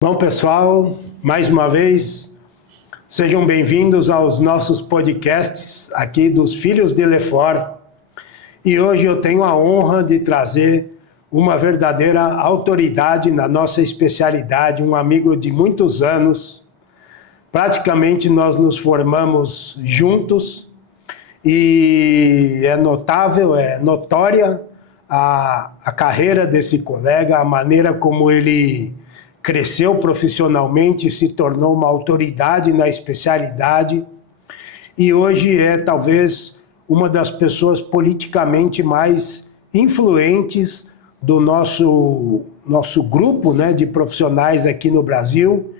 Bom, pessoal, mais uma vez, sejam bem-vindos aos nossos podcasts aqui dos Filhos de Lefort. E hoje eu tenho a honra de trazer uma verdadeira autoridade na nossa especialidade, um amigo de muitos anos. Praticamente nós nos formamos juntos e é notável, é notória a carreira desse colega, a maneira como ele cresceu profissionalmente, se tornou uma autoridade na especialidade e hoje é talvez uma das pessoas politicamente mais influentes do nosso grupo, né, de profissionais aqui no Brasil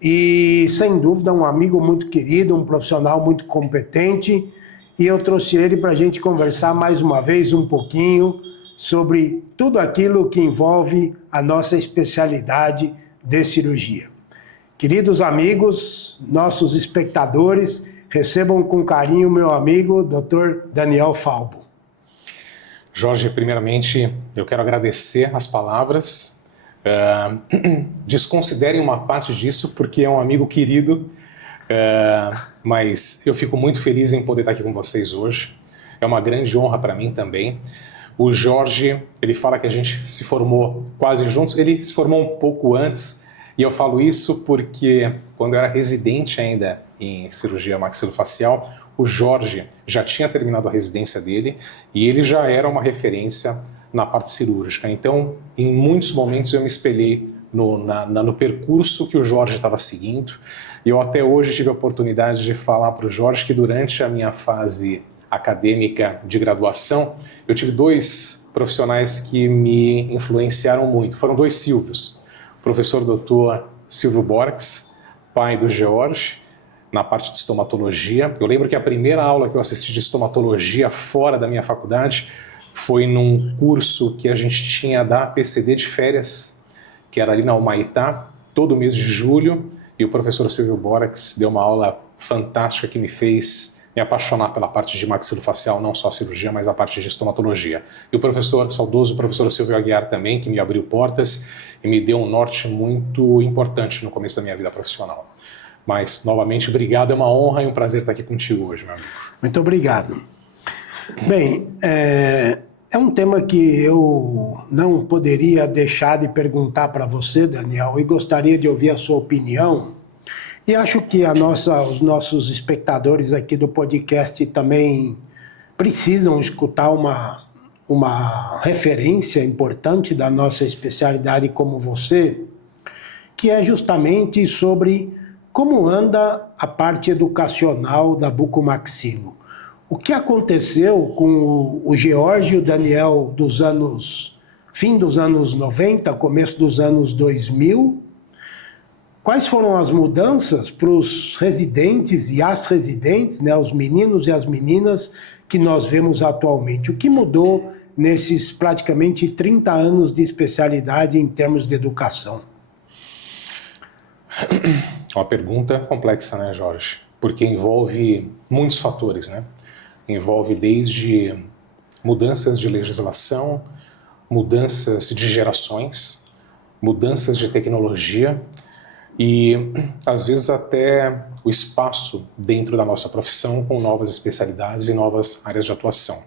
e, sem dúvida, um amigo muito querido, um profissional muito competente, e eu trouxe ele para a gente conversar mais uma vez um pouquinho sobre tudo aquilo que envolve a nossa especialidade de cirurgia. Queridos amigos, nossos espectadores, recebam com carinho meu amigo, Dr. Daniel Falbo. Jorge, primeiramente, eu quero agradecer as palavras. Desconsiderem uma parte disso, porque é um amigo querido, mas eu fico muito feliz em poder estar aqui com vocês hoje. É uma grande honra para mim também. O Jorge, ele fala que a gente se formou quase juntos, ele se formou um pouco antes, e eu falo isso porque quando eu era residente ainda em cirurgia maxilofacial, o Jorge já tinha terminado a residência dele e ele já era uma referência na parte cirúrgica. Então, em muitos momentos eu me espelhei no percurso que o Jorge estava seguindo, e eu até hoje tive a oportunidade de falar para o Jorge que durante a minha fase acadêmica de graduação, eu tive dois profissionais que me influenciaram muito. Foram dois Silvios. O professor Dr. Silvio Borges, pai do George, na parte de estomatologia. Eu lembro que a primeira aula que eu assisti de estomatologia fora da minha faculdade foi num curso que a gente tinha da PCD de férias, que era ali na Humaitá, todo mês de julho, e o professor Silvio Borges deu uma aula fantástica que me fez me apaixonar pela parte de maxilofacial, não só a cirurgia, mas a parte de estomatologia. E o saudoso professor Silvio Aguiar também, que me abriu portas e me deu um norte muito importante no começo da minha vida profissional. Mas, novamente, obrigado, é uma honra e um prazer estar aqui contigo hoje, meu amigo. Muito obrigado. Bem, é um tema que eu não poderia deixar de perguntar para você, Daniel, e gostaria de ouvir a sua opinião. E acho que os nossos espectadores aqui do podcast também precisam escutar uma referência importante da nossa especialidade como você, que é justamente sobre como anda a parte educacional da bucomaxilo. O que aconteceu com o George e o Daniel fim dos anos 90, começo dos anos 2000, quais foram as mudanças para os residentes e as residentes, né, os meninos e as meninas que nós vemos atualmente? O que mudou nesses praticamente 30 anos de especialidade em termos de educação? Uma pergunta complexa, né, Jorge? Porque envolve muitos fatores, né? Envolve desde mudanças de legislação, mudanças de gerações, mudanças de tecnologia, e às vezes até o espaço dentro da nossa profissão com novas especialidades e novas áreas de atuação.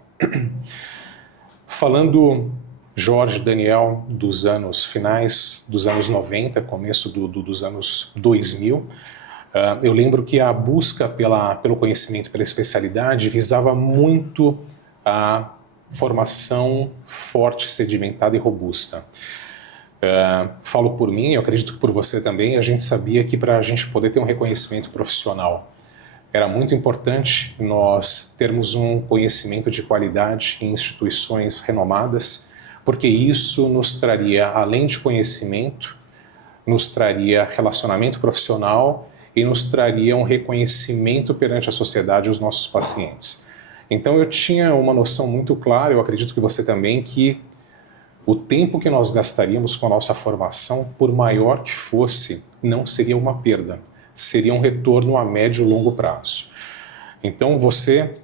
Falando, Jorge, Daniel, dos anos finais dos anos 90, começo dos anos 2000, eu lembro que a busca pelo conhecimento, pela especialidade, visava muito a formação forte, sedimentada e robusta. Falo por mim, eu acredito que por você também, a gente sabia que para a gente poder ter um reconhecimento profissional era muito importante nós termos um conhecimento de qualidade em instituições renomadas, porque isso nos traria, além de conhecimento, nos traria relacionamento profissional e nos traria um reconhecimento perante a sociedade e os nossos pacientes. Então eu tinha uma noção muito clara, eu acredito que você também, que o tempo que nós gastaríamos com a nossa formação, por maior que fosse, não seria uma perda, seria um retorno a médio e longo prazo. Então você,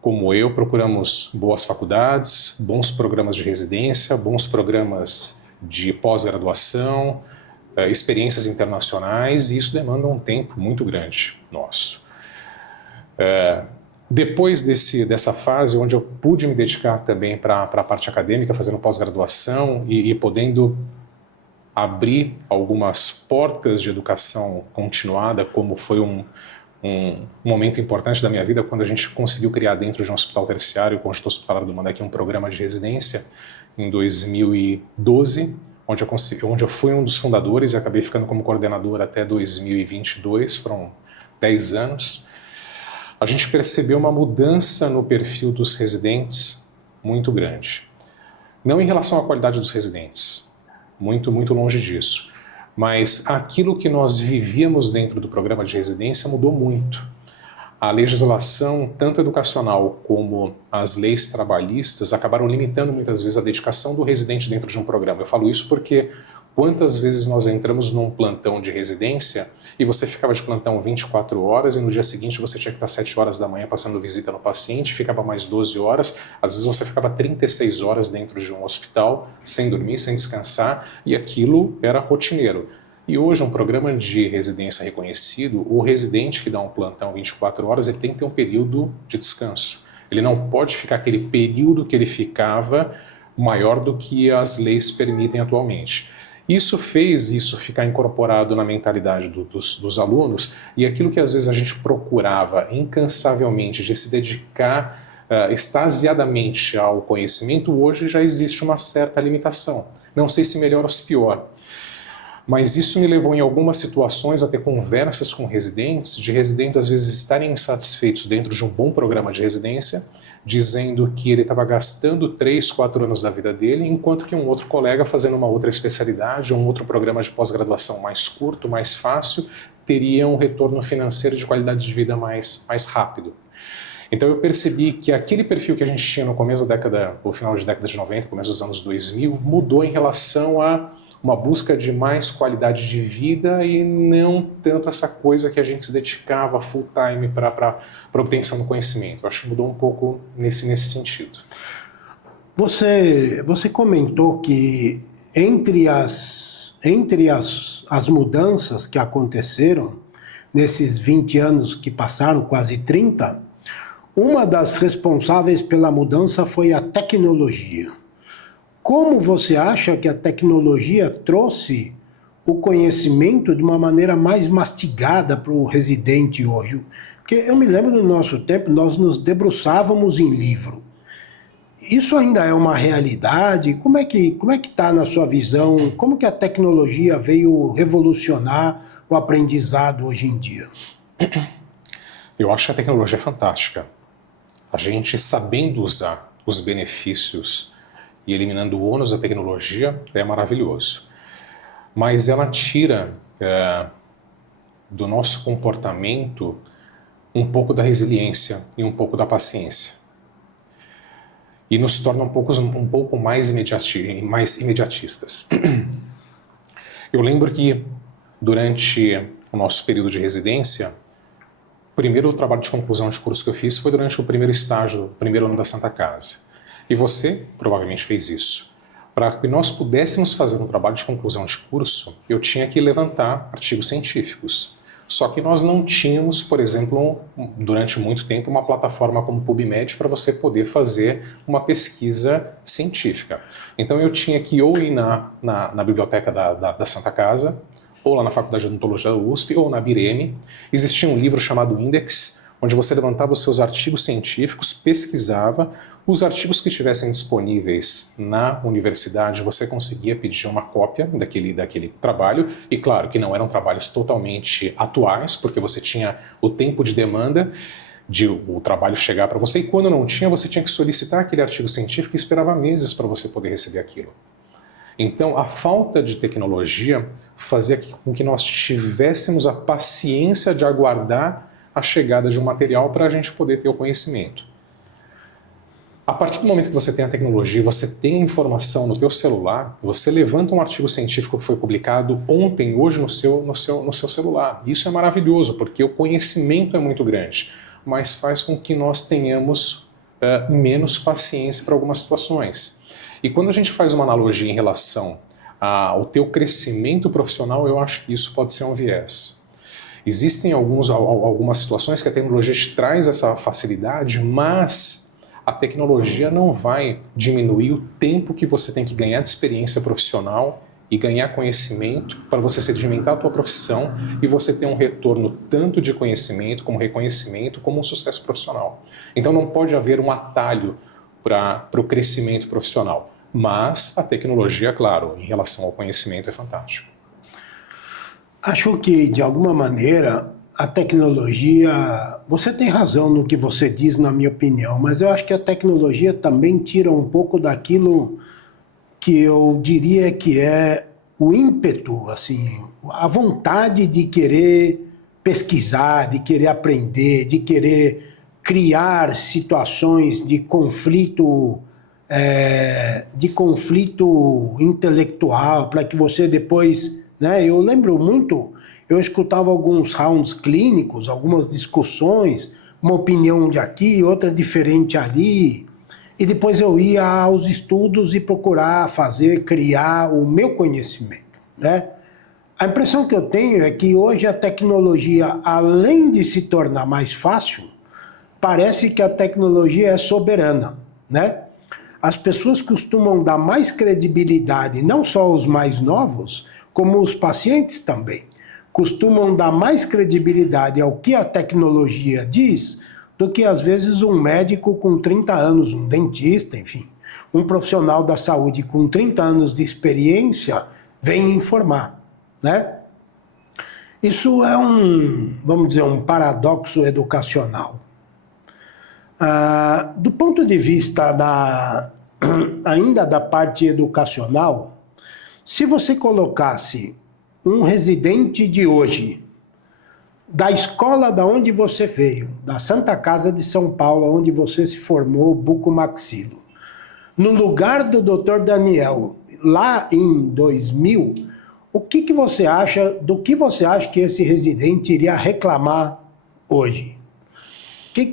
como eu, procuramos boas faculdades, bons programas de residência, bons programas de pós-graduação, experiências internacionais, e isso demanda um tempo muito grande nosso. Depois dessa fase, onde eu pude me dedicar também para a parte acadêmica, fazendo pós-graduação e podendo abrir algumas portas de educação continuada, como foi um momento importante da minha vida, quando a gente conseguiu criar dentro de um hospital terciário, com o Instituto Hospitalar do Mandaki, um programa de residência em 2012, onde eu fui um dos fundadores e acabei ficando como coordenador até 2022, foram 10 anos. A gente percebeu uma mudança no perfil dos residentes muito grande. Não em relação à qualidade dos residentes, muito longe disso, mas aquilo que nós vivíamos dentro do programa de residência mudou muito. A legislação, tanto educacional como as leis trabalhistas, acabaram limitando muitas vezes a dedicação do residente dentro de um programa. Eu falo isso porque quantas vezes nós entramos num plantão de residência e você ficava de plantão 24 horas e no dia seguinte você tinha que estar 7 horas da manhã passando visita no paciente, ficava mais 12 horas, às vezes você ficava 36 horas dentro de um hospital, sem dormir, sem descansar, e aquilo era rotineiro. E hoje, um programa de residência reconhecido, o residente que dá um plantão 24 horas, ele tem que ter um período de descanso. Ele não pode ficar aquele período que ele ficava maior do que as leis permitem atualmente. Isso fez isso ficar incorporado na mentalidade dos alunos, e aquilo que às vezes a gente procurava incansavelmente de se dedicar extasiadamente ao conhecimento, hoje já existe uma certa limitação. Não sei se melhor ou se pior, mas isso me levou em algumas situações a ter conversas com residentes, de residentes às vezes estarem insatisfeitos dentro de um bom programa de residência, dizendo que ele estava gastando 3, 4 anos da vida dele, enquanto que um outro colega fazendo uma outra especialidade, um outro programa de pós-graduação mais curto, mais fácil, teria um retorno financeiro de qualidade de vida mais rápido. Então eu percebi que aquele perfil que a gente tinha no começo da década, no final de década de 90, começo dos anos 2000, mudou em relação a uma busca de mais qualidade de vida e não tanto essa coisa que a gente se dedicava full time para a obtenção do conhecimento. Eu acho que mudou um pouco nesse sentido. Você comentou que entre as mudanças que aconteceram nesses 20 anos que passaram, quase 30, uma das responsáveis pela mudança foi a tecnologia. Como você acha que a tecnologia trouxe o conhecimento de uma maneira mais mastigada para o residente hoje? Porque eu me lembro no nosso tempo, nós nos debruçávamos em livro. Isso ainda é uma realidade? Como é que está na sua visão? Como que a tecnologia veio revolucionar o aprendizado hoje em dia? Eu acho que a tecnologia é fantástica. A gente sabendo usar os benefícios e eliminando o ônus da tecnologia é maravilhoso. Mas ela tira do nosso comportamento um pouco da resiliência e um pouco da paciência. E nos torna um pouco mais imediatistas. Eu lembro que durante o nosso período de residência, o primeiro trabalho de conclusão de curso que eu fiz foi durante o primeiro estágio, o primeiro ano da Santa Casa. E você provavelmente fez isso. Para que nós pudéssemos fazer um trabalho de conclusão de curso, eu tinha que levantar artigos científicos. Só que nós não tínhamos, por exemplo, durante muito tempo, uma plataforma como PubMed para você poder fazer uma pesquisa científica. Então eu tinha que ou ir na biblioteca da Santa Casa, ou lá na Faculdade de Odontologia da USP, ou na BIREME. Existia um livro chamado Index, onde você levantava os seus artigos científicos, pesquisava. Os artigos que estivessem disponíveis na universidade, você conseguia pedir uma cópia daquele trabalho, e claro que não eram trabalhos totalmente atuais, porque você tinha o tempo de demanda de o trabalho chegar para você, e quando não tinha, você tinha que solicitar aquele artigo científico e esperava meses para você poder receber aquilo. Então, a falta de tecnologia fazia com que nós tivéssemos a paciência de aguardar a chegada de um material para a gente poder ter o conhecimento. A partir do momento que você tem a tecnologia, você tem a informação no teu celular, você levanta um artigo científico que foi publicado ontem, hoje no seu celular. Isso é maravilhoso, porque o conhecimento é muito grande, mas faz com que nós tenhamos menos paciência para algumas situações. E quando a gente faz uma analogia em relação o teu crescimento profissional, eu acho que isso pode ser um viés. Existem algumas situações que a tecnologia te traz essa facilidade, mas a tecnologia não vai diminuir o tempo que você tem que ganhar de experiência profissional e ganhar conhecimento para você sedimentar a tua profissão e você ter um retorno tanto de conhecimento, como reconhecimento, como um sucesso profissional. Então não pode haver um atalho para o crescimento profissional. Mas a tecnologia, claro, em relação ao conhecimento é fantástico. Acho que, de alguma maneira, a tecnologia... Você tem razão no que você diz, na minha opinião, mas eu acho que a tecnologia também tira um pouco daquilo que eu diria que é o ímpeto, assim, a vontade de querer pesquisar, de querer aprender, de querer criar situações de conflito intelectual, para que você depois... Né? Eu lembro muito, eu escutava alguns rounds clínicos, algumas discussões, uma opinião de aqui, outra diferente ali, e depois eu ia aos estudos e procurar criar o meu conhecimento. Né? A impressão que eu tenho é que hoje a tecnologia, além de se tornar mais fácil, parece que a tecnologia é soberana, né? As pessoas costumam dar mais credibilidade, não só os mais novos, como os pacientes também, costumam dar mais credibilidade ao que a tecnologia diz do que, às vezes, um médico com 30 anos, um dentista, enfim, um profissional da saúde com 30 anos de experiência vem informar, né? Isso é vamos dizer, um paradoxo educacional. Do ponto de vista ainda da parte educacional, se você colocasse um residente de hoje, da escola da onde você veio, da Santa Casa de São Paulo, onde você se formou, bucomaxilo, no lugar do Dr. Daniel, lá em 2000, do que você acha que esse residente iria reclamar hoje?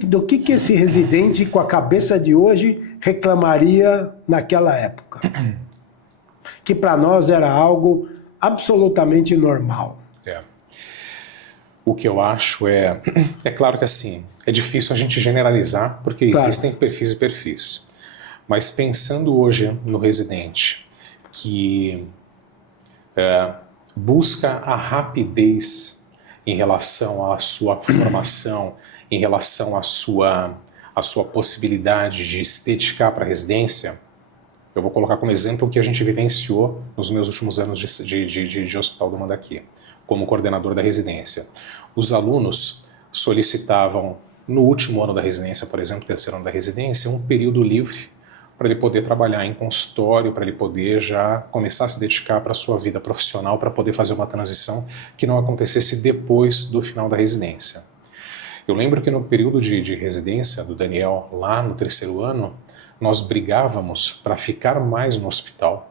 Do que esse residente, com a cabeça de hoje, reclamaria naquela época? Que para nós era algo absolutamente normal. O que eu acho é claro que assim, é difícil a gente generalizar, porque existem perfis e perfis. Mas pensando hoje no residente que busca a rapidez em relação à sua formação, em relação à sua possibilidade de se dedicar para a residência, eu vou colocar como exemplo o que a gente vivenciou nos meus últimos anos de Hospital do Mandaki, como coordenador da residência. Os alunos solicitavam, no último ano da residência, por exemplo, terceiro ano da residência, um período livre para ele poder trabalhar em consultório, para ele poder já começar a se dedicar para a sua vida profissional, para poder fazer uma transição que não acontecesse depois do final da residência. Eu lembro que no período de residência do Daniel, lá no terceiro ano, nós brigávamos para ficar mais no hospital,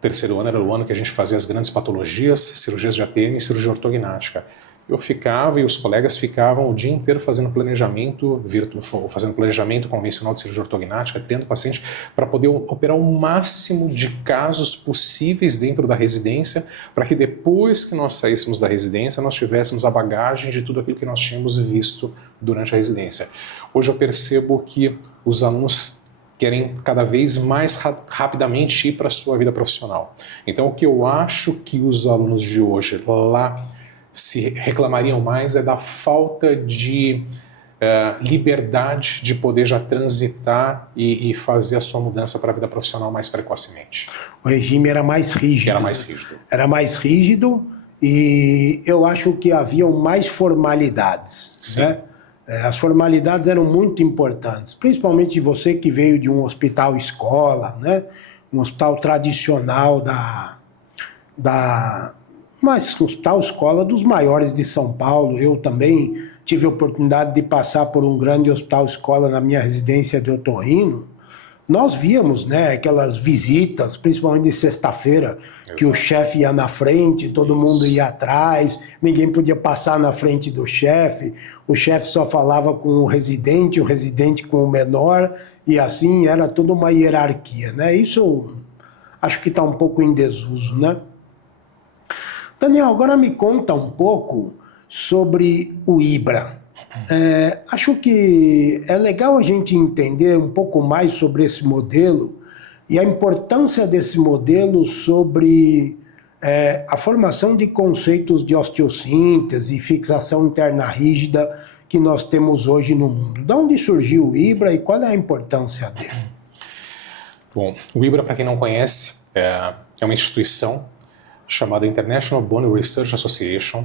terceiro ano era o ano que a gente fazia as grandes patologias, cirurgias de ATM e cirurgia ortognática. Eu ficava e os colegas ficavam o dia inteiro fazendo planejamento convencional de cirurgia ortognática, treinando o paciente para poder operar o máximo de casos possíveis dentro da residência, para que depois que nós saíssemos da residência, nós tivéssemos a bagagem de tudo aquilo que nós tínhamos visto durante a residência. Hoje eu percebo que os alunos querem cada vez mais rapidamente ir para a sua vida profissional. Então, o que eu acho que os alunos de hoje lá se reclamariam mais é da falta de liberdade de poder já transitar e fazer a sua mudança para a vida profissional mais precocemente. O regime era mais rígido. Era mais rígido e eu acho que haviam mais formalidades. Sim. Né? As formalidades eram muito importantes, principalmente você que veio de um hospital escola, né? Um hospital tradicional mas um hospital escola dos maiores de São Paulo. Eu também tive a oportunidade de passar por um grande hospital escola na minha residência de otorrino. Nós víamos, né, aquelas visitas, principalmente de sexta-feira, que o chefe ia na frente, todo mundo ia atrás, ninguém podia passar na frente do chefe, o chefe só falava com o residente com o menor, e assim era toda uma hierarquia, né? Isso, acho que está um pouco em desuso, né? Daniel, agora me conta um pouco sobre o IBRA. Acho que é legal a gente entender um pouco mais sobre esse modelo e a importância desse modelo sobre a formação de conceitos de osteossíntese e fixação interna rígida que nós temos hoje no mundo. De onde surgiu o IBRA e qual é a importância dele? Bom, o IBRA, para quem não conhece, é uma instituição chamada International Bone Research Association.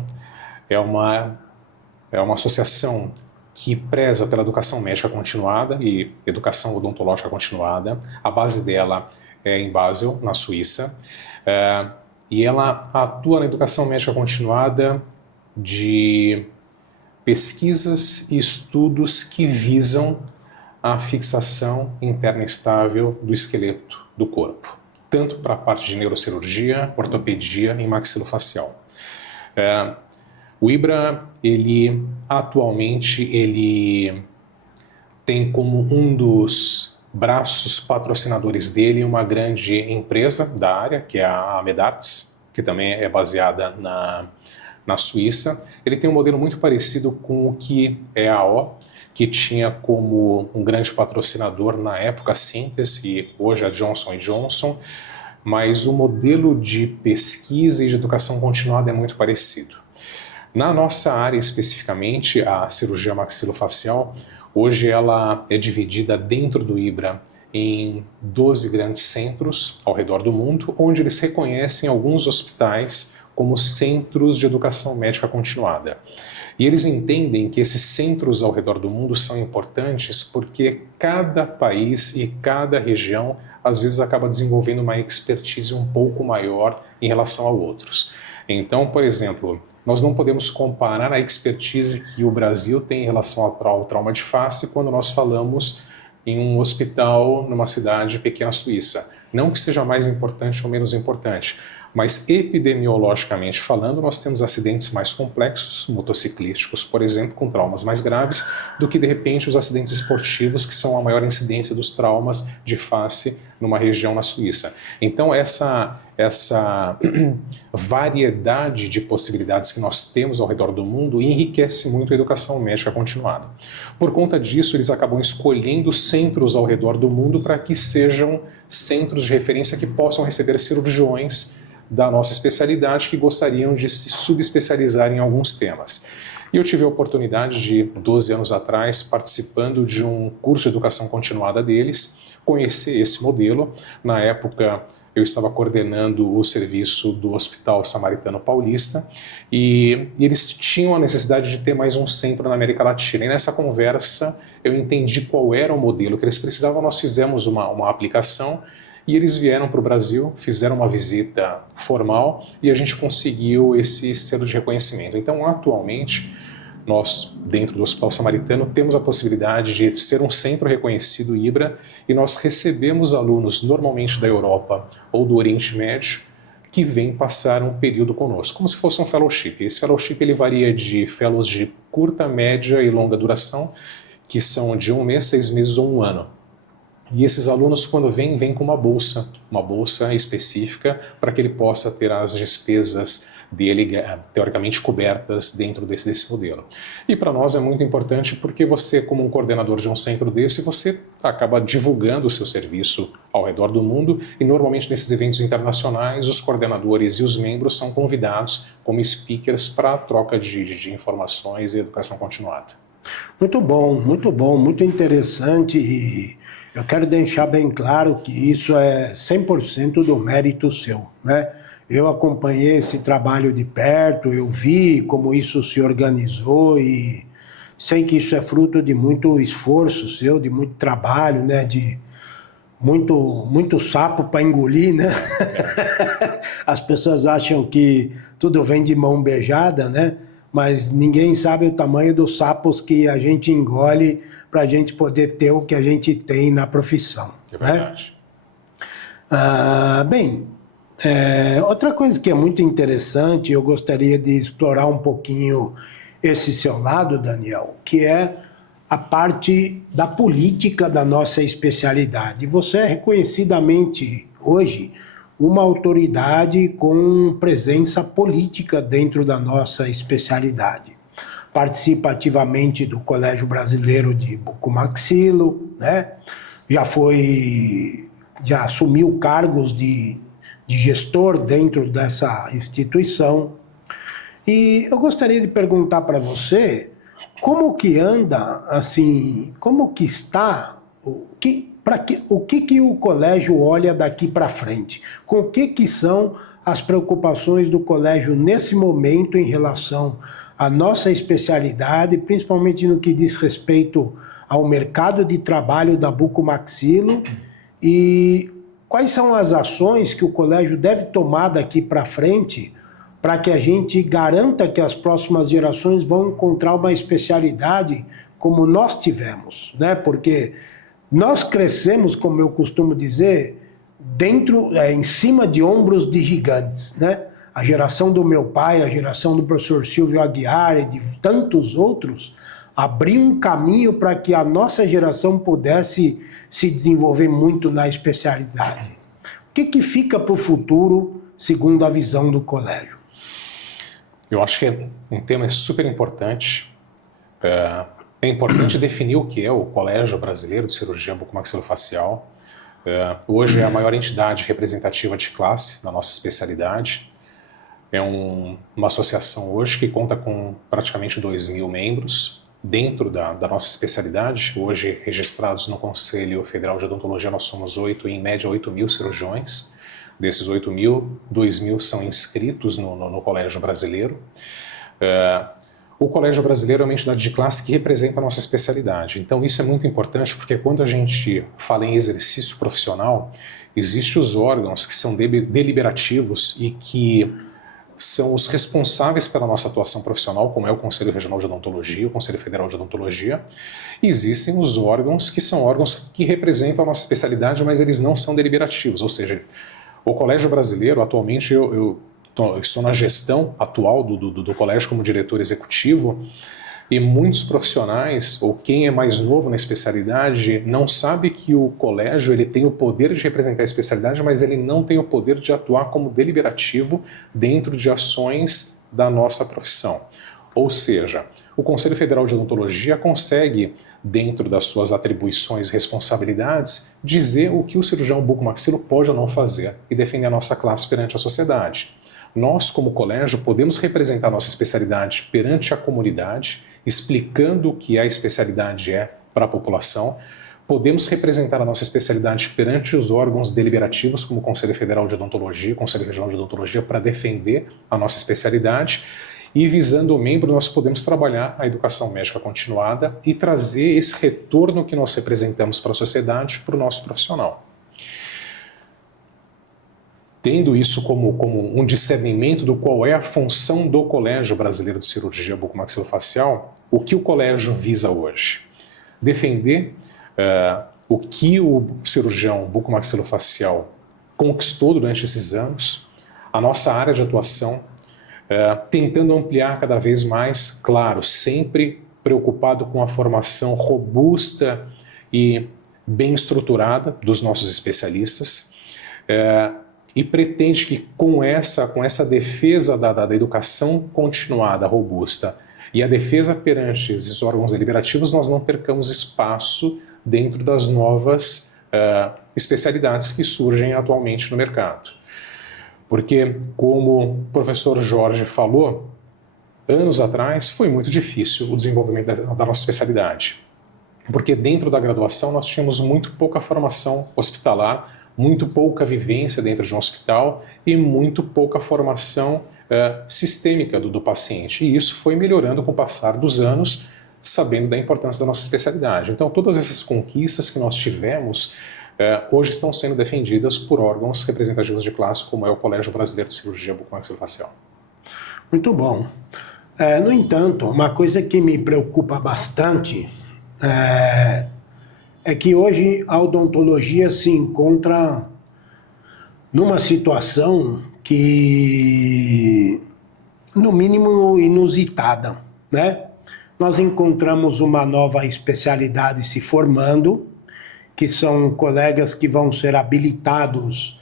É uma associação que preza pela educação médica continuada e educação odontológica continuada. A base dela é em Basel, na Suíça, e ela atua na educação médica continuada de pesquisas e estudos que visam a fixação interna estável do esqueleto do corpo, tanto para a parte de neurocirurgia, ortopedia e maxilofacial. O IBRA, atualmente, ele tem como um dos braços patrocinadores dele uma grande empresa da área, que é a Medartis, que também é baseada na Suíça. Ele tem um modelo muito parecido com o que é a AO, que tinha como um grande patrocinador na época a Synthes e hoje a Johnson & Johnson, mas o modelo de pesquisa e de educação continuada é muito parecido. Na nossa área especificamente, a cirurgia maxilofacial, hoje ela é dividida dentro do IBRA em 12 grandes centros ao redor do mundo, onde eles reconhecem alguns hospitais como centros de educação médica continuada. E eles entendem que esses centros ao redor do mundo são importantes porque cada país e cada região às vezes acaba desenvolvendo uma expertise um pouco maior em relação a outros. Então, por exemplo, nós não podemos comparar a expertise que o Brasil tem em relação ao trauma de face quando nós falamos em um hospital numa cidade pequena suíça. Não que seja mais importante ou menos importante, mas epidemiologicamente falando, nós temos acidentes mais complexos, motociclísticos, por exemplo, com traumas mais graves, do que de repente os acidentes esportivos, que são a maior incidência dos traumas de face numa região na Suíça. Então essa variedade de possibilidades que nós temos ao redor do mundo enriquece muito a educação médica continuada. Por conta disso, eles acabam escolhendo centros ao redor do mundo para que sejam centros de referência que possam receber cirurgiões da nossa especialidade que gostariam de se subespecializar em alguns temas. E eu tive a oportunidade de, 12 anos atrás, participando de um curso de educação continuada deles, conhecer esse modelo. Na época, eu estava coordenando o serviço do Hospital Samaritano Paulista e eles tinham a necessidade de ter mais um centro na América Latina. E nessa conversa, eu entendi qual era o modelo que eles precisavam. Nós fizemos uma aplicação e eles vieram para o Brasil, fizeram uma visita formal e a gente conseguiu esse selo de reconhecimento. Então, atualmente, nós, dentro do Hospital Samaritano, temos a possibilidade de ser um centro reconhecido IBRA e nós recebemos alunos, normalmente da Europa ou do Oriente Médio, que vêm passar um período conosco, como se fosse um fellowship. Esse fellowship ele varia de fellows de curta, média e longa duração, que são de 1 mês, 6 meses ou 1 ano. E esses alunos, quando vêm com uma bolsa específica para que ele possa ter as despesas dele, teoricamente, cobertas dentro desse modelo. E para nós é muito importante porque você, como um coordenador de um centro desse, você acaba divulgando o seu serviço ao redor do mundo e normalmente nesses eventos internacionais os coordenadores e os membros são convidados como speakers para a troca de informações e educação continuada. Muito bom, muito interessante e eu quero deixar bem claro que isso é 100% do mérito seu, né? Eu acompanhei esse trabalho de perto, eu vi como isso se organizou e sei que isso é fruto de muito esforço seu, de muito trabalho, né? De muito sapo para engolir, né? As pessoas acham que tudo vem de mão beijada, né? Mas ninguém sabe o tamanho dos sapos que a gente engole para a gente poder ter o que a gente tem na profissão. É verdade. Bem, outra coisa que é muito interessante, eu gostaria de explorar um pouquinho esse seu lado, Daniel, que é a parte da política da nossa especialidade. Você é reconhecidamente hoje uma autoridade com presença política dentro da nossa especialidade. Participa ativamente do Colégio Brasileiro de Bucomaxilo, né? Já assumiu cargos de gestor dentro dessa instituição. E eu gostaria de perguntar para você como que anda, assim, como que está, o que o colégio olha daqui para frente? Com o que são as preocupações do colégio nesse momento em relação à nossa especialidade, principalmente no que diz respeito ao mercado de trabalho da bucomaxilo, e quais são as ações que o colégio deve tomar daqui para frente para que a gente garanta que as próximas gerações vão encontrar uma especialidade como nós tivemos, né? Porque nós crescemos, como eu costumo dizer, em cima de ombros de gigantes, né? A geração do meu pai, a geração do professor Silvio Aguiar e de tantos outros abriu um caminho para que a nossa geração pudesse se desenvolver muito na especialidade. O que fica para o futuro, segundo a visão do colégio? Eu acho que é um tema super importante. É importante definir o que é o Colégio Brasileiro de Cirurgia Bucomaxilofacial. Hoje é a maior entidade representativa de classe da nossa especialidade. É uma associação hoje que conta com praticamente 2.000 membros dentro da nossa especialidade. Hoje, registrados no Conselho Federal de Odontologia, nós somos em média 8.000 cirurgiões. Desses 8.000, 2.000 são inscritos no Colégio Brasileiro. O Colégio Brasileiro é uma entidade de classe que representa a nossa especialidade. Então isso é muito importante porque quando a gente fala em exercício profissional, existem os órgãos que são deliberativos e que são os responsáveis pela nossa atuação profissional, como é o Conselho Regional de Odontologia, o Conselho Federal de Odontologia. E existem os órgãos que são órgãos que representam a nossa especialidade, mas eles não são deliberativos, ou seja, o Colégio Brasileiro, atualmente eu estou na gestão atual do colégio como diretor executivo, e muitos profissionais, ou quem é mais novo na especialidade, não sabe que o colégio ele tem o poder de representar a especialidade, mas ele não tem o poder de atuar como deliberativo dentro de ações da nossa profissão. Ou seja, o Conselho Federal de Odontologia consegue, dentro das suas atribuições e responsabilidades, dizer o que o cirurgião bucomaxilo pode ou não fazer e defender a nossa classe perante a sociedade. Nós, como colégio, podemos representar a nossa especialidade perante a comunidade, explicando o que a especialidade é para a população. Podemos representar a nossa especialidade perante os órgãos deliberativos, como o Conselho Federal de Odontologia, o Conselho Regional de Odontologia, para defender a nossa especialidade. E visando o membro, nós podemos trabalhar a educação médica continuada e trazer esse retorno que nós representamos para a sociedade para o nosso profissional. Tendo isso como um discernimento do qual é a função do Colégio Brasileiro de Cirurgia Bucomaxilofacial, o que o colégio visa hoje? Defender o que o cirurgião bucomaxilofacial conquistou durante esses anos, a nossa área de atuação, tentando ampliar cada vez mais, claro, sempre preocupado com a formação robusta e bem estruturada dos nossos especialistas, e pretende que com essa defesa da educação continuada, robusta, e a defesa perante esses órgãos deliberativos, nós não percamos espaço dentro das novas especialidades que surgem atualmente no mercado. Porque, como o professor Jorge falou, anos atrás foi muito difícil o desenvolvimento da nossa especialidade. Porque dentro da graduação nós tínhamos muito pouca formação hospitalar, muito pouca vivência dentro de um hospital e muito pouca formação sistêmica do paciente. E isso foi melhorando com o passar dos anos, sabendo da importância da nossa especialidade. Então, todas essas conquistas que nós tivemos hoje estão sendo defendidas por órgãos representativos de classe, como é o Colégio Brasileiro de Cirurgia Bucomaxilofacial. Muito bom. No entanto, uma coisa que me preocupa bastante é que hoje a odontologia se encontra numa situação que, no mínimo, inusitada, né? Nós encontramos uma nova especialidade se formando, que são colegas que vão ser habilitados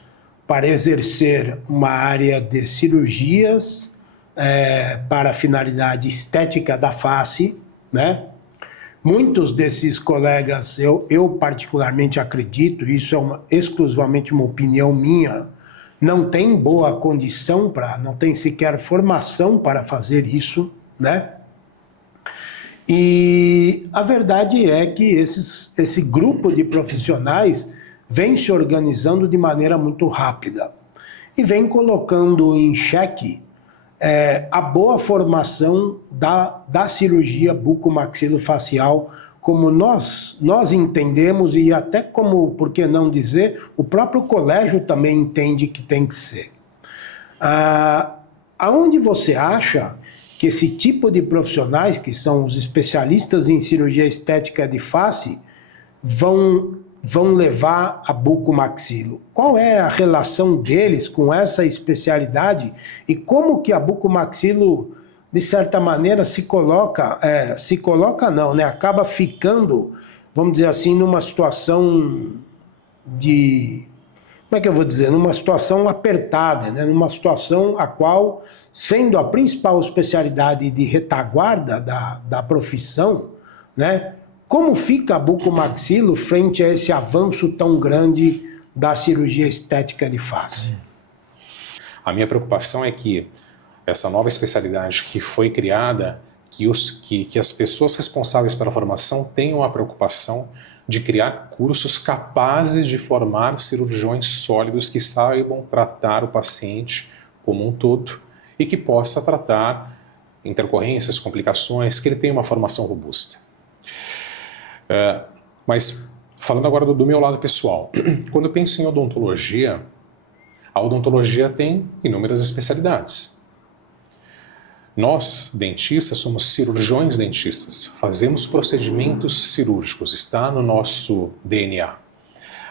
para exercer uma área de cirurgias para finalidade estética da face, né? Muitos desses colegas, eu particularmente acredito, isso é exclusivamente uma opinião minha, não tem boa condição não tem sequer formação para fazer isso, né? E a verdade é que esse grupo de profissionais vem se organizando de maneira muito rápida e vem colocando em xeque a boa formação da cirurgia bucomaxilofacial, como nós entendemos, e até como, por que não dizer, o próprio colégio também entende que tem que ser. Aonde você acha que esse tipo de profissionais, que são os especialistas em cirurgia estética de face, vão levar a bucomaxilo? Qual é a relação deles com essa especialidade e como que a bucomaxilo, de certa maneira, acaba ficando, vamos dizer assim, numa situação como é que eu vou dizer? Numa situação apertada, né? Numa situação a qual, sendo a principal especialidade de retaguarda da profissão, né? Como fica a bucomaxilo frente a esse avanço tão grande da cirurgia estética de face? A minha preocupação é que essa nova especialidade que foi criada, que as pessoas responsáveis pela formação tenham a preocupação de criar cursos capazes de formar cirurgiões sólidos que saibam tratar o paciente como um todo e que possa tratar intercorrências, complicações, que ele tenha uma formação robusta. Mas falando agora do meu lado pessoal, quando eu penso em odontologia, a odontologia tem inúmeras especialidades. Nós, dentistas, somos cirurgiões dentistas, fazemos procedimentos cirúrgicos, está no nosso DNA.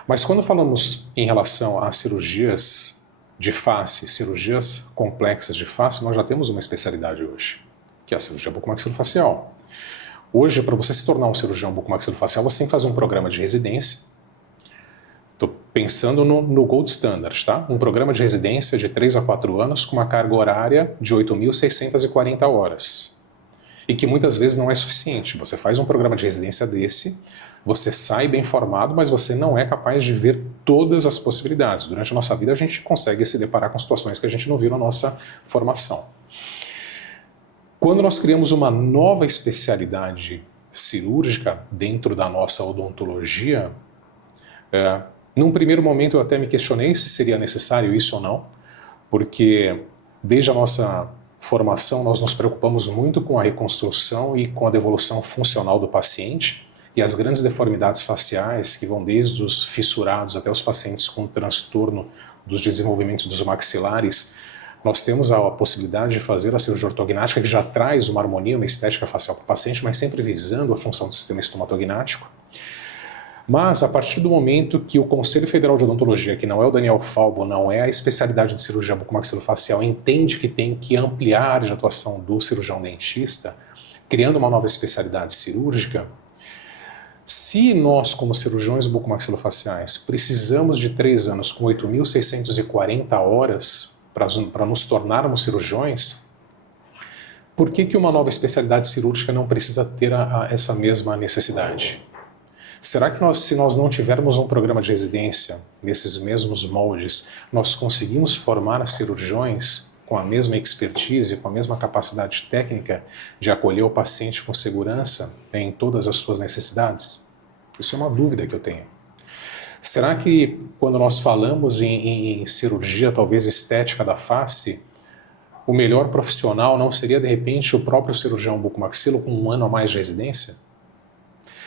Mas quando falamos em relação a cirurgias de face, cirurgias complexas de face, nós já temos uma especialidade hoje, que é a cirurgia bucomaxilofacial. Hoje, para você se tornar um cirurgião bucomaxilofacial, você tem que fazer um programa de residência. Estou pensando no Gold Standard, tá? Um programa de residência de 3 a 4 anos com uma carga horária de 8.640 horas. E que muitas vezes não é suficiente. Você faz um programa de residência desse, você sai bem formado, mas você não é capaz de ver todas as possibilidades. Durante a nossa vida, a gente consegue se deparar com situações que a gente não viu na nossa formação. Quando nós criamos uma nova especialidade cirúrgica dentro da nossa odontologia, num primeiro momento eu até me questionei se seria necessário isso ou não, porque desde a nossa formação nós nos preocupamos muito com a reconstrução e com a devolução funcional do paciente, e as grandes deformidades faciais, que vão desde os fissurados até os pacientes com transtorno dos desenvolvimentos dos maxilares, nós temos a possibilidade de fazer a cirurgia ortognática, que já traz uma harmonia, uma estética facial para o paciente, mas sempre visando a função do sistema estomatognático. Mas, a partir do momento que o Conselho Federal de Odontologia, que não é o Daniel Falbo, não é a especialidade de cirurgia bucomaxilofacial, entende que tem que ampliar a área de atuação do cirurgião dentista, criando uma nova especialidade cirúrgica, se nós, como cirurgiões bucomaxilofaciais, precisamos de 3 anos com 8.640 horas para nos tornarmos cirurgiões, por que uma nova especialidade cirúrgica não precisa ter essa mesma necessidade? Será que se nós não tivermos um programa de residência nesses mesmos moldes, nós conseguimos formar cirurgiões com a mesma expertise, com a mesma capacidade técnica de acolher o paciente com segurança em todas as suas necessidades? Isso é uma dúvida que eu tenho. Será que quando nós falamos em cirurgia, talvez estética da face, o melhor profissional não seria de repente o próprio cirurgião bucomaxilo com 1 ano a mais de residência?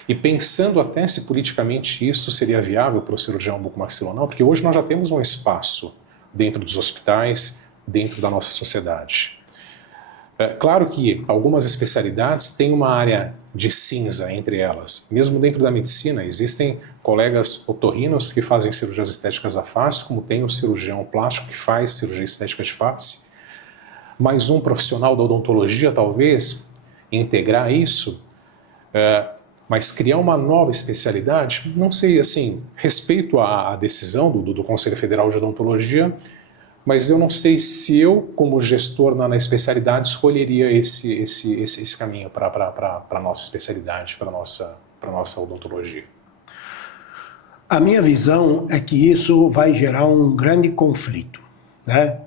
E pensando até se politicamente isso seria viável para o cirurgião bucomaxilo ou não, porque hoje nós já temos um espaço dentro dos hospitais, dentro da nossa sociedade. Claro que algumas especialidades têm uma área de cinza entre elas. Mesmo dentro da medicina, existem colegas otorrinos que fazem cirurgias estéticas da face, como tem o cirurgião plástico que faz cirurgia estética de face. Mas um profissional da odontologia, talvez, integrar isso, Mas criar uma nova especialidade, não sei, assim, respeito à decisão do Conselho Federal de Odontologia, mas eu não sei se eu, como gestor na especialidade, escolheria esse caminho para a nossa especialidade, para a nossa odontologia. A minha visão é que isso vai gerar um grande conflito, né?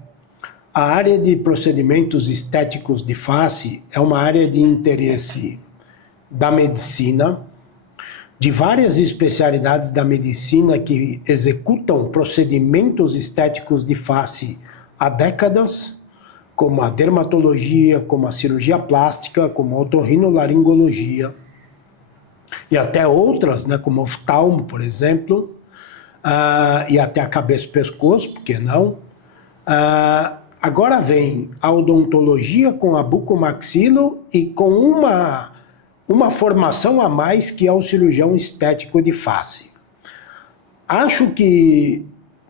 A área de procedimentos estéticos de face é uma área de interesse da medicina, de várias especialidades da medicina que executam procedimentos estéticos de face há décadas, como a dermatologia, como a cirurgia plástica, como a otorrinolaringologia, e até outras, né, como oftalmo, por exemplo, e até a cabeça e pescoço, por que não? Agora vem a odontologia com a bucomaxilo e com uma formação a mais que é o cirurgião estético de face. Acho que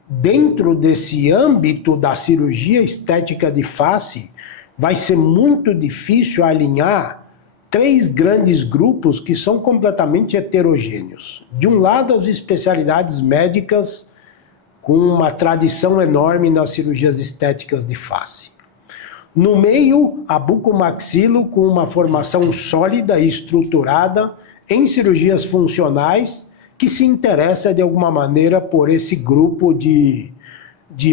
dentro desse âmbito da cirurgia estética de face vai ser muito difícil alinhar três grandes grupos que são completamente heterogêneos. De um lado, as especialidades médicas com uma tradição enorme nas cirurgias estéticas de face. No meio, a bucomaxilo com uma formação sólida e estruturada em cirurgias funcionais que se interessa de alguma maneira por esse grupo de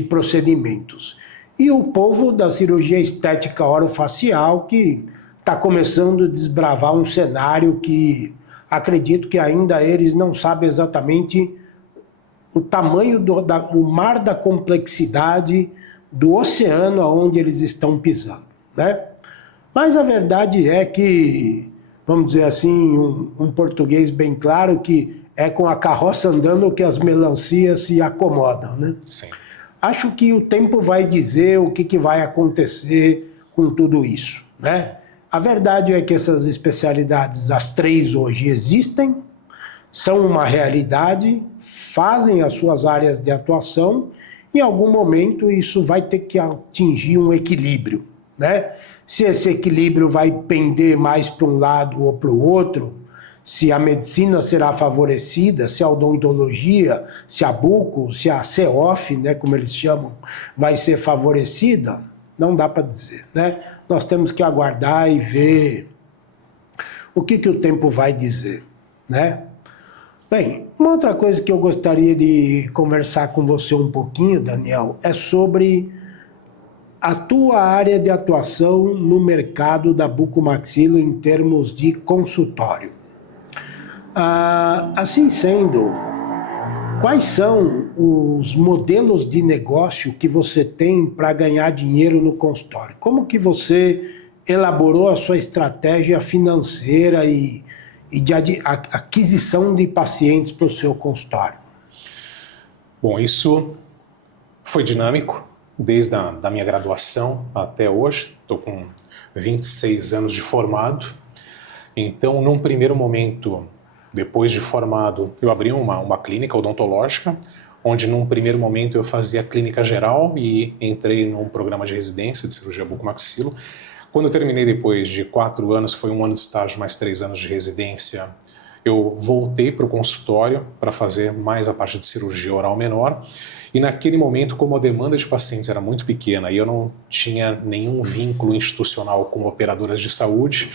procedimentos. E o povo da cirurgia estética orofacial que está começando a desbravar um cenário que acredito que ainda eles não sabem exatamente o tamanho do mar da complexidade do oceano onde eles estão pisando, né? Mas a verdade é que, vamos dizer assim, um português bem claro, que é com a carroça andando que as melancias se acomodam, né? Sim. Acho que o tempo vai dizer o que vai acontecer com tudo isso, né? A verdade é que essas especialidades, as três hoje existem, são uma realidade, fazem as suas áreas de atuação, em algum momento isso vai ter que atingir um equilíbrio, né? Se esse equilíbrio vai pender mais para um lado ou para o outro, se a medicina será favorecida, se a odontologia, se a buco, se a CEOF, né, como eles chamam, vai ser favorecida, não dá para dizer, né? Nós temos que aguardar e ver o que o tempo vai dizer, né? Bem, uma outra coisa que eu gostaria de conversar com você um pouquinho, Daniel, é sobre a tua área de atuação no mercado da bucomaxilo em termos de consultório. Assim sendo, quais são os modelos de negócio que você tem para ganhar dinheiro no consultório? Como que você elaborou a sua estratégia financeira e de aquisição de pacientes para o seu consultório? Bom, isso foi dinâmico desde a minha graduação até hoje. Estou com 26 anos de formado. Então, num primeiro momento, depois de formado, eu abri uma clínica odontológica, onde num primeiro momento eu fazia clínica geral e entrei num programa de residência de cirurgia bucomaxilo. Quando eu terminei depois de 4 anos, foi 1 ano de estágio mais 3 anos de residência, eu voltei para o consultório para fazer mais a parte de cirurgia oral menor. E naquele momento, como a demanda de pacientes era muito pequena e eu não tinha nenhum vínculo institucional com operadoras de saúde,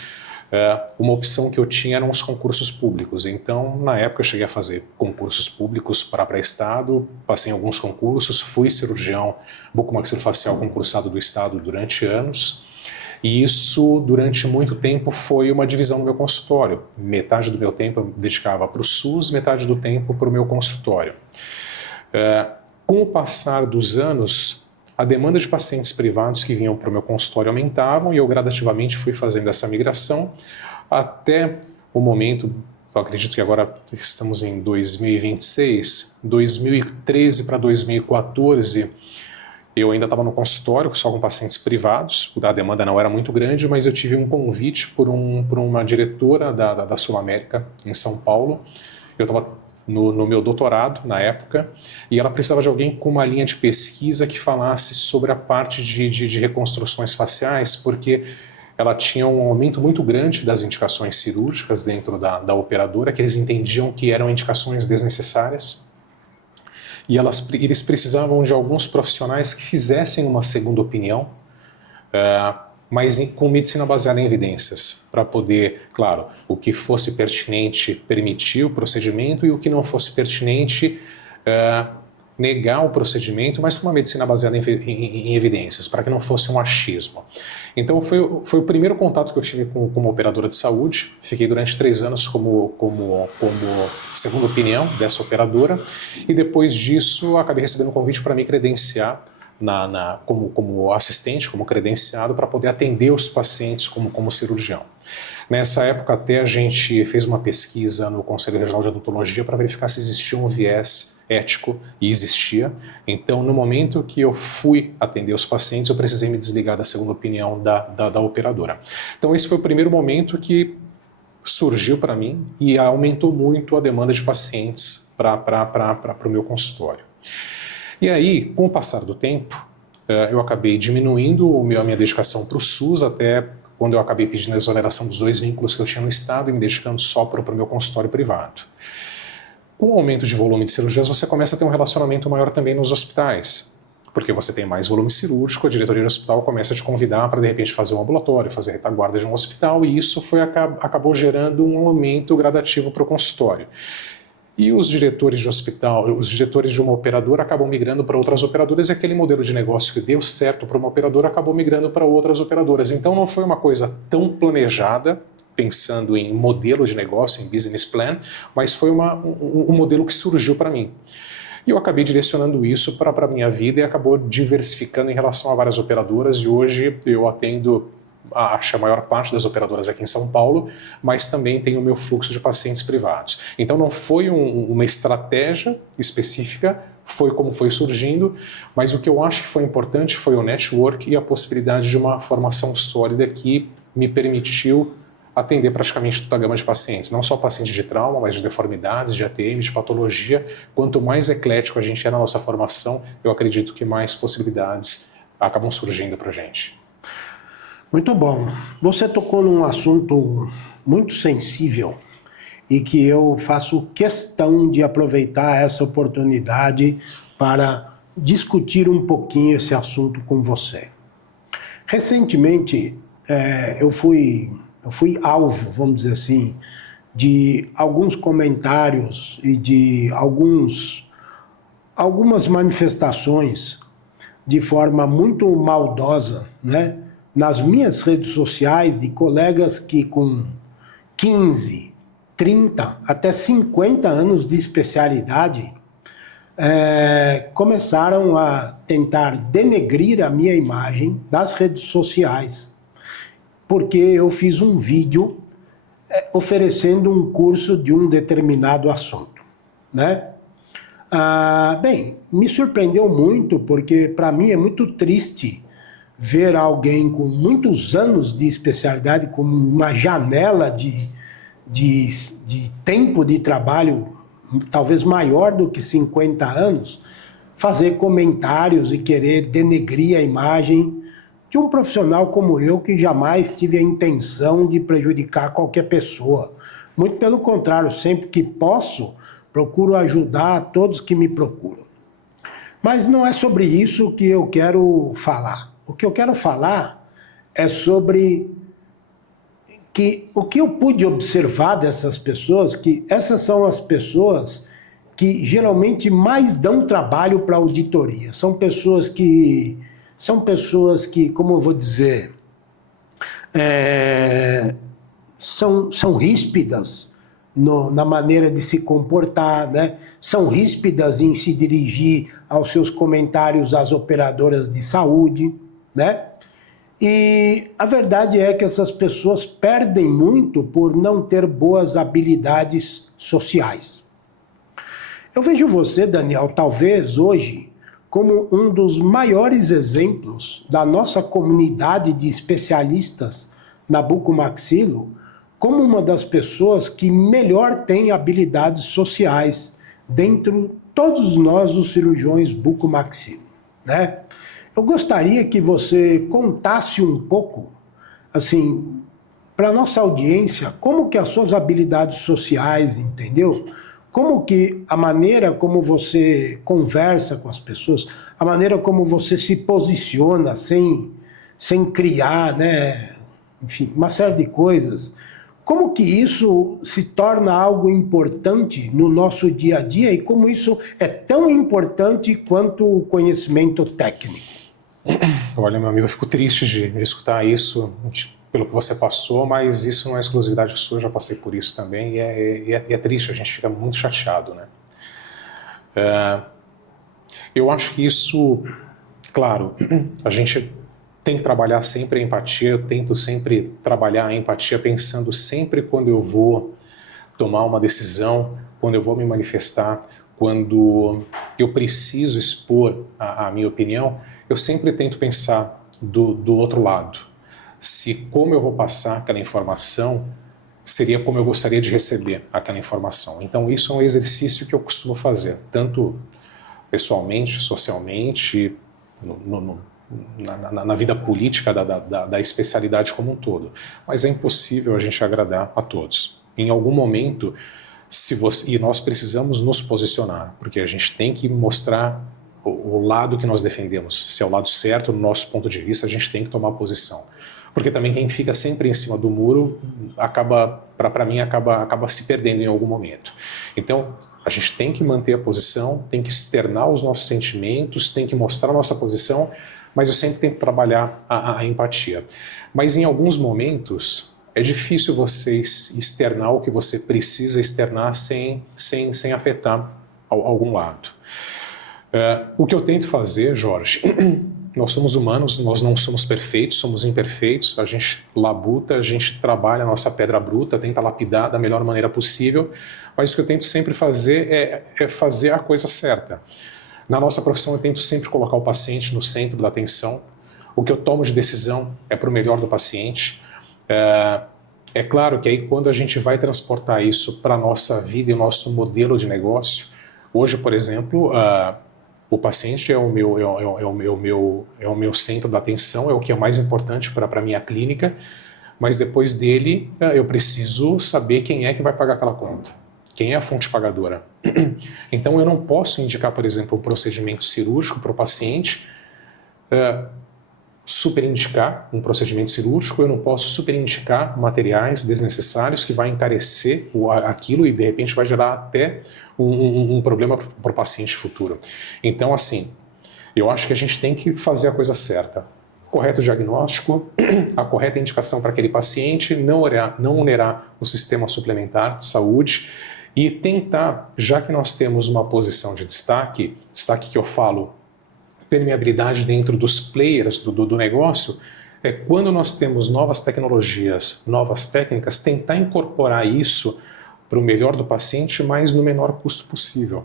uma opção que eu tinha eram os concursos públicos. Então, na época, eu cheguei a fazer concursos públicos para Estado, passei em alguns concursos, fui cirurgião bucomaxilofacial concursado do Estado durante anos. E isso, durante muito tempo, foi uma divisão no meu consultório. Metade do meu tempo eu dedicava para o SUS, metade do tempo para o meu consultório. Com o passar dos anos, a demanda de pacientes privados que vinham para o meu consultório aumentavam e eu gradativamente fui fazendo essa migração até o momento, eu acredito que agora estamos em 2026, 2013 para 2014, eu ainda estava no consultório só com pacientes privados, a demanda não era muito grande, mas eu tive um convite por uma diretora da Sul América, em São Paulo. Eu estava no meu doutorado, na época, e ela precisava de alguém com uma linha de pesquisa que falasse sobre a parte de reconstruções faciais, porque ela tinha um aumento muito grande das indicações cirúrgicas dentro da operadora, que eles entendiam que eram indicações desnecessárias. E eles precisavam de alguns profissionais que fizessem uma segunda opinião, mas com medicina baseada em evidências, para poder, claro, o que fosse pertinente permitir o procedimento e o que não fosse pertinente negar o procedimento, mas com uma medicina baseada em evidências, para que não fosse um achismo. Então foi o primeiro contato que eu tive com uma operadora de saúde. Fiquei durante 3 anos como segunda opinião dessa operadora, e depois disso acabei recebendo um convite para me credenciar como assistente, como credenciado, para poder atender os pacientes como cirurgião. Nessa época até a gente fez uma pesquisa no Conselho Regional de Odontologia para verificar se existia um viés ético, e existia. Então, no momento que eu fui atender os pacientes, eu precisei me desligar da segunda opinião da operadora. Então, esse foi o primeiro momento que surgiu para mim e aumentou muito a demanda de pacientes para o meu consultório. E aí, com o passar do tempo, eu acabei diminuindo a minha dedicação para o SUS, até quando eu acabei pedindo a exoneração dos 2 vínculos que eu tinha no Estado e me dedicando só para o meu consultório privado. Com o aumento de volume de cirurgias, você começa a ter um relacionamento maior também nos hospitais, porque você tem mais volume cirúrgico, a diretoria do hospital começa a te convidar para, de repente, fazer um ambulatório, fazer retaguarda de um hospital, e isso acabou gerando um aumento gradativo para o consultório. E os diretores de hospital, os diretores de uma operadora acabam migrando para outras operadoras, e aquele modelo de negócio que deu certo para uma operadora acabou migrando para outras operadoras. Então não foi uma coisa tão planejada, pensando em modelo de negócio, em business plan, mas foi um modelo que surgiu para mim. E eu acabei direcionando isso para a minha vida e acabou diversificando em relação a várias operadoras, e hoje eu atendo a maior parte das operadoras aqui em São Paulo, mas também tenho o meu fluxo de pacientes privados. Então não foi uma estratégia específica, foi como foi surgindo, mas o que eu acho que foi importante foi o network e a possibilidade de uma formação sólida que me permitiu atender praticamente toda a gama de pacientes, não só pacientes de trauma, mas de deformidades, de ATM, de patologia. Quanto mais eclético a gente é na nossa formação, eu acredito que mais possibilidades acabam surgindo para a gente. Muito bom. Você tocou num assunto muito sensível e que eu faço questão de aproveitar essa oportunidade para discutir um pouquinho esse assunto com você. Recentemente, eu fui alvo, vamos dizer assim, de alguns comentários e de algumas manifestações de forma muito maldosa, né, nas minhas redes sociais, de colegas que com 15, 30, até 50 anos de especialidade começaram a tentar denegrir a minha imagem nas redes sociais, porque eu fiz um vídeo oferecendo um curso de um determinado assunto, né? Bem, me surpreendeu muito, porque para mim é muito triste ver alguém com muitos anos de especialidade, com uma janela de tempo de trabalho talvez maior do que 50 anos, fazer comentários e querer denegrir a imagem de um profissional como eu, que jamais tive a intenção de prejudicar qualquer pessoa. Muito pelo contrário, sempre que posso, procuro ajudar a todos que me procuram. Mas não é sobre isso que eu quero falar. O que eu quero falar é sobre o que eu pude observar dessas pessoas, que essas são as pessoas que geralmente mais dão trabalho para a auditoria. São pessoas que, como eu vou dizer, são ríspidas na maneira de se comportar, né? São ríspidas em se dirigir aos seus comentários às operadoras de saúde, né? E a verdade é que essas pessoas perdem muito por não ter boas habilidades sociais. Eu vejo você, Daniel, talvez hoje, como um dos maiores exemplos da nossa comunidade de especialistas na bucomaxilo, como uma das pessoas que melhor tem habilidades sociais dentre todos nós, os cirurgiões bucomaxilo, né? Eu gostaria que você contasse um pouco assim, para nossa audiência, como que as suas habilidades sociais, entendeu? Como que a maneira como você conversa com as pessoas, a maneira como você se posiciona sem criar, né? Enfim, uma série de coisas. Como que isso se torna algo importante no nosso dia a dia e como isso é tão importante quanto o conhecimento técnico? Olha, meu amigo, eu fico triste de escutar isso, pelo que você passou, mas isso não é exclusividade sua, eu já passei por isso também, e é triste, a gente fica muito chateado, né? Eu acho que isso, claro, a gente tem que trabalhar sempre a empatia, eu tento sempre trabalhar a empatia pensando sempre quando eu vou tomar uma decisão, quando eu vou me manifestar, quando eu preciso expor a minha opinião, eu sempre tento pensar do outro lado. Se como eu vou passar aquela informação seria como eu gostaria de receber aquela informação. Então isso é um exercício que eu costumo fazer, tanto pessoalmente, socialmente, na vida política da especialidade como um todo. Mas é impossível a gente agradar a todos. Em algum momento, e nós precisamos nos posicionar, porque a gente tem que mostrar o lado que nós defendemos. Se é o lado certo, no nosso ponto de vista, a gente tem que tomar posição. Porque também quem fica sempre em cima do muro, para mim, acaba se perdendo em algum momento. Então, a gente tem que manter a posição, tem que externar os nossos sentimentos, tem que mostrar a nossa posição, mas eu sempre tenho que trabalhar a empatia. Mas em alguns momentos é difícil você externar o que você precisa externar sem afetar algum lado. O que eu tento fazer, Jorge, nós somos humanos, nós não somos perfeitos, somos imperfeitos, a gente labuta, a gente trabalha a nossa pedra bruta, tenta lapidar da melhor maneira possível, mas o que eu tento sempre fazer é fazer a coisa certa. Na nossa profissão eu tento sempre colocar o paciente no centro da atenção, o que eu tomo de decisão é para o melhor do paciente. É claro que aí quando a gente vai transportar isso para a nossa vida e o nosso modelo de negócio, hoje, por exemplo, o paciente é o meu centro da atenção, é o que é mais importante para a minha clínica, mas depois dele eu preciso saber quem é que vai pagar aquela conta, quem é a fonte pagadora. Então eu não posso indicar, por exemplo, um procedimento cirúrgico para o paciente, superindicar um procedimento cirúrgico, eu não posso superindicar materiais desnecessários que vai encarecer aquilo e de repente vai gerar até um problema para o paciente futuro. Então, assim, eu acho que a gente tem que fazer a coisa certa. Correto diagnóstico, a correta indicação para aquele paciente, não onerar o sistema suplementar de saúde e tentar, já que nós temos uma posição de destaque que eu falo, permeabilidade dentro dos players do negócio, é quando nós temos novas tecnologias, novas técnicas, tentar incorporar isso para o melhor do paciente, mas no menor custo possível.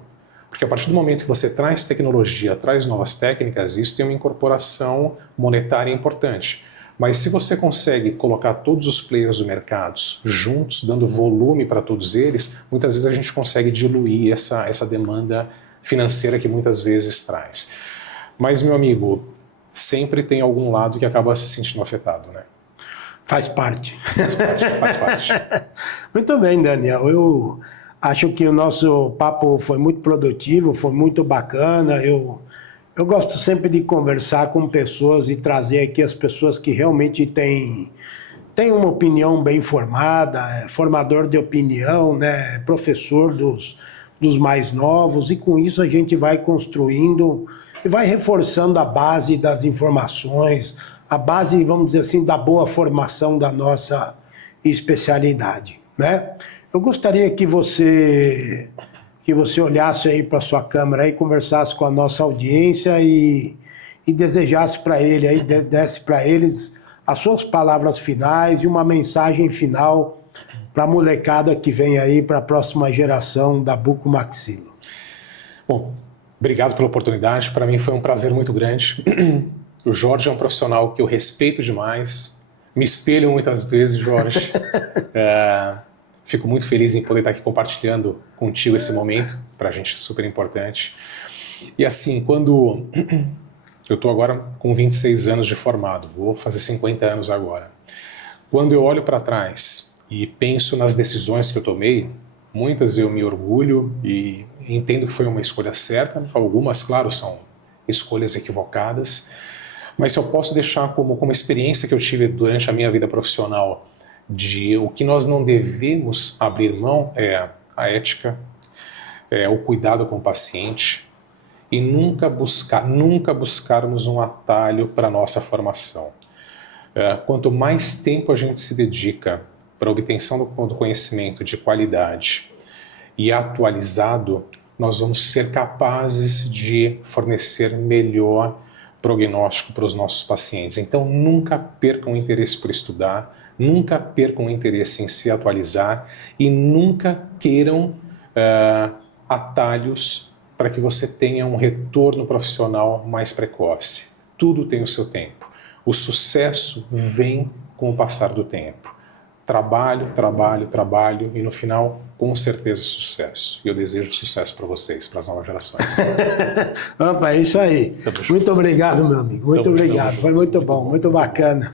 Porque a partir do momento que você traz tecnologia, traz novas técnicas, isso tem uma incorporação monetária importante. Mas se você consegue colocar todos os players do mercado juntos, dando volume para todos eles, muitas vezes a gente consegue diluir essa demanda financeira que muitas vezes traz. Mas, meu amigo, sempre tem algum lado que acaba se sentindo afetado, né? Faz parte. Faz parte. Muito bem, Daniel. Eu acho que o nosso papo foi muito produtivo, foi muito bacana. Eu gosto sempre de conversar com pessoas e trazer aqui as pessoas que realmente têm uma opinião bem formada, é formador de opinião, né? Professor dos mais novos, e com isso a gente vai construindo e vai reforçando a base das informações, a base, vamos dizer assim, da boa formação da nossa especialidade, né? Eu gostaria que você olhasse aí para sua câmera e conversasse com a nossa audiência e desejasse para ele aí, desse para eles as suas palavras finais e uma mensagem final para a molecada que vem aí, para a próxima geração da bucomaxilo. Bom, obrigado pela oportunidade, para mim foi um prazer muito grande. O Jorge é um profissional que eu respeito demais, me espelho muitas vezes, Jorge. Fico muito feliz em poder estar aqui compartilhando contigo esse momento, para a gente é super importante. E assim, quando eu estou agora com 26 anos de formado, vou fazer 50 anos agora. Quando eu olho para trás e penso nas decisões que eu tomei, muitas eu me orgulho e entendo que foi uma escolha certa, algumas, claro, são escolhas equivocadas, mas se eu posso deixar como experiência que eu tive durante a minha vida profissional de o que nós não devemos abrir mão é a ética, o cuidado com o paciente e nunca buscarmos um atalho para a nossa formação. Quanto mais tempo a gente se dedica para a obtenção do conhecimento de qualidade e atualizado, nós vamos ser capazes de fornecer melhor prognóstico para os nossos pacientes. Então, nunca percam o interesse por estudar, nunca percam o interesse em se atualizar e nunca queiram atalhos para que você tenha um retorno profissional mais precoce. Tudo tem o seu tempo. O sucesso vem com o passar do tempo. Trabalho, trabalho, trabalho e no final, com certeza, sucesso. E eu desejo sucesso para vocês, para as novas gerações. Opa, é isso aí. Muito obrigado, meu amigo. Muito obrigado. Foi muito bom, muito bacana.